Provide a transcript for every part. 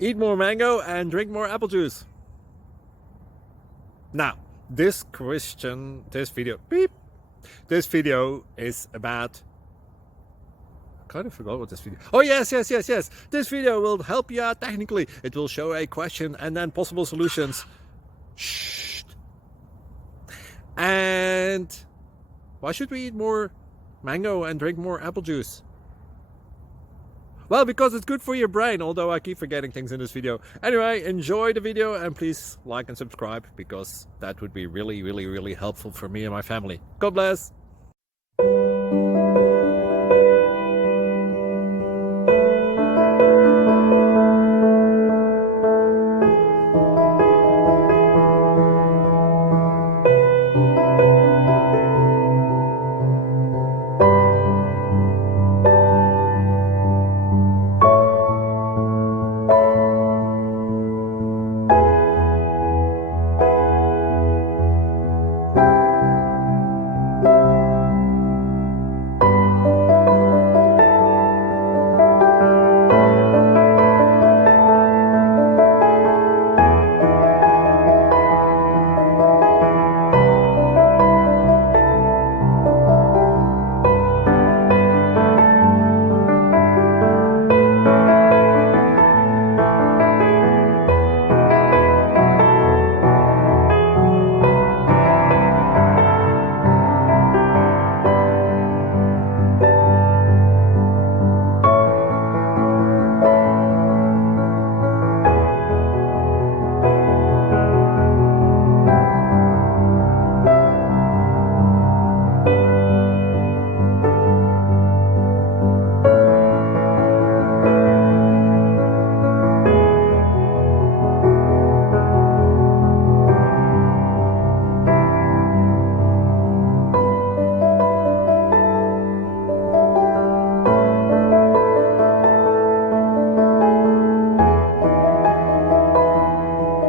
Eat more mango and drink more apple juice. Now, this video is about, I kind of forgot what this video. Oh, yes. This video will help you out technically. It will show a question and then possible solutions. Shh. And why should we eat more mango and drink more apple juice? Well, because it's good for your brain, although I keep forgetting things in this video. Anyway, enjoy the video and please like and subscribe, because that would be really helpful for me and my family. God bless!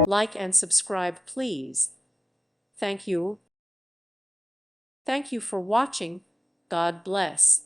Like and subscribe, please. Thank you. Thank you for watching. God bless.